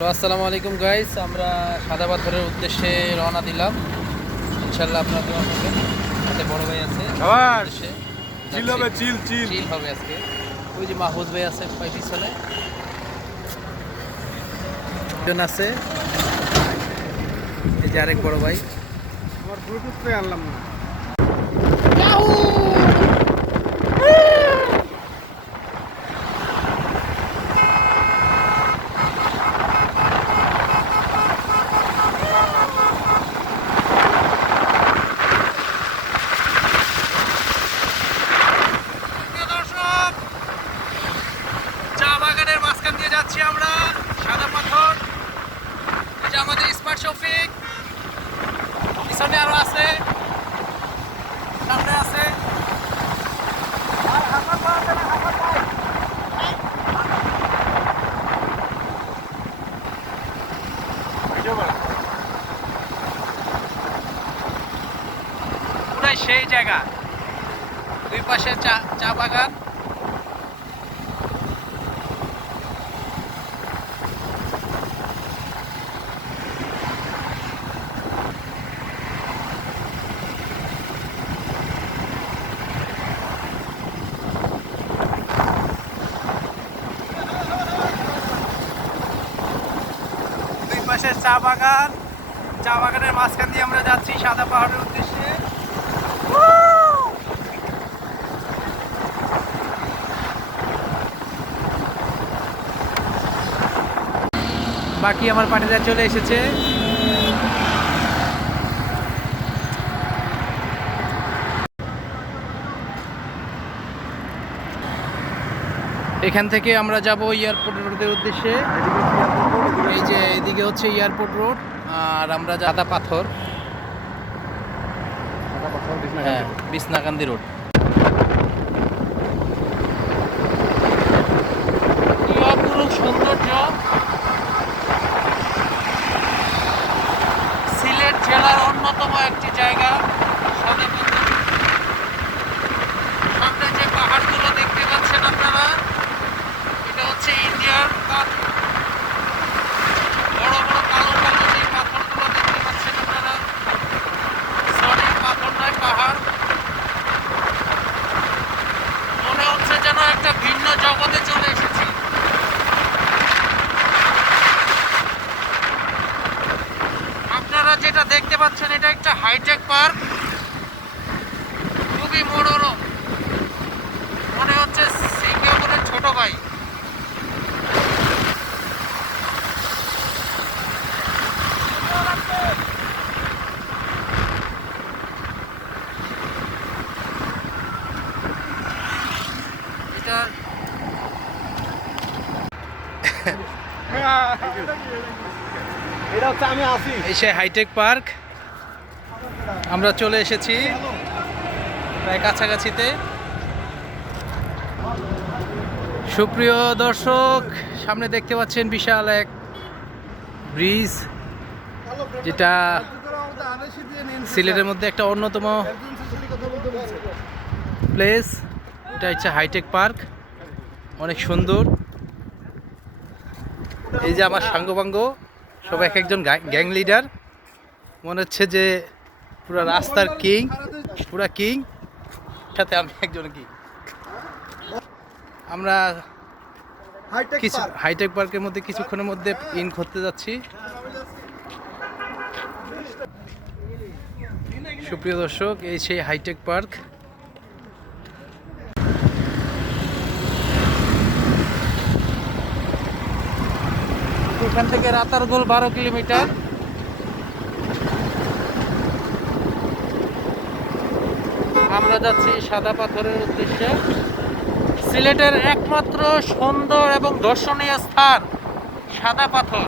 আসসালামু আলাইকুম গাইস, আমরা সাদা পাথরের উদ্দেশ্যে রওনা দিলাম। ইনশাআল্লাহ আপনারা দোয়া করবেন। সাথে বড় ভাই আছে, আবার উদ্দেশ্যে চিল হবে, চিল চিল চিল হবে আজকে। ওই যে মাহফুজ ভাই আছে পিছনে, একজন আছে, এই যে আরেক বড় ভাই। আমার ব্লুটুথটাই আনলাম না। দর্শক, চা বাগানের মাঝখান দিয়ে যাচ্ছি আমরা, সাদা পাথর। এই যে আমাদের স্মার্ট শফিক, পিছনে আরো আছে, সামনে আছে। পুরাই সেই জায়গা, দুই পাশে চা বাগান। দুই পাশে চা বাগান, চা বাগানের মাঝখান দিয়ে আমরা যাচ্ছি সাদা পাহাড়ের উদ্দেশ্যে। বাকি আমার পার্টিরা চলে এসেছে। এখান থেকে আমরা যাব এয়ারপোর্ট রোডের উদ্দেশ্যে। এই যে এদিকে হচ্ছে এয়ারপোর্ট রোড, আর আমরা সাদা পাথর, হ্যাঁ, বিছনাকান্দি রোড। কি অপরূপ সৌন্দর্য! সিলেট জেলার অন্যতম একটি জায়গা সাদা পাথর। সামনে যে পাহাড়গুলো দেখতে পাচ্ছেন আপনারা, এটা হচ্ছে ইন্ডিয়ার বড় বড় কালো কালো যে পাথরগুলো দেখতে পাচ্ছেন আপনারা, সরি পাথর নয়, পাহাড়। মনে হচ্ছে যেন একটা ভিন্ন জগতে চলে এসেছি। আপনারা যেটা দেখতে পাচ্ছেন, এটা একটা হাইটেক পার্ক, খুবই মনোরম। মনে হচ্ছে সিঙ্গাপুরের ছোট ভাই। এটা এটা হচ্ছে আমি আসি। এই সে হাইটেক পার্ক, আমরা চলে এসেছি প্রায় কাছাকাছিতে। সুপ্রিয় দর্শক, সামনে দেখতে পাচ্ছেন বিশাল এক ব্রিজ, যেটা সিলেটের মধ্যে একটা অন্যতম প্লেস। এটা হচ্ছে হাইটেক পার্ক, অনেক সুন্দর। এই যে আমার সাঙ্গপাঙ্গ সব এক একজন গ্যাং লিডার, মনে হচ্ছে যে পুরো রাস্তার কিং, পুরা কিং। সাথে আমি একজন কি, আমরা কিছু হাইটেক পার্কের মধ্যে কিছুক্ষণের মধ্যে ইন করতে যাচ্ছি। সুপ্রিয় দর্শক, এই সেই হাইটেক পার্ক। এখান থেকে রাতারগোল 12 কিলোমিটার। আমরা যাচ্ছি সাদা পাথরের উদ্দেশ্যে। সিলেটের একমাত্র সুন্দর এবং দর্শনীয় স্থান সাদা পাথর।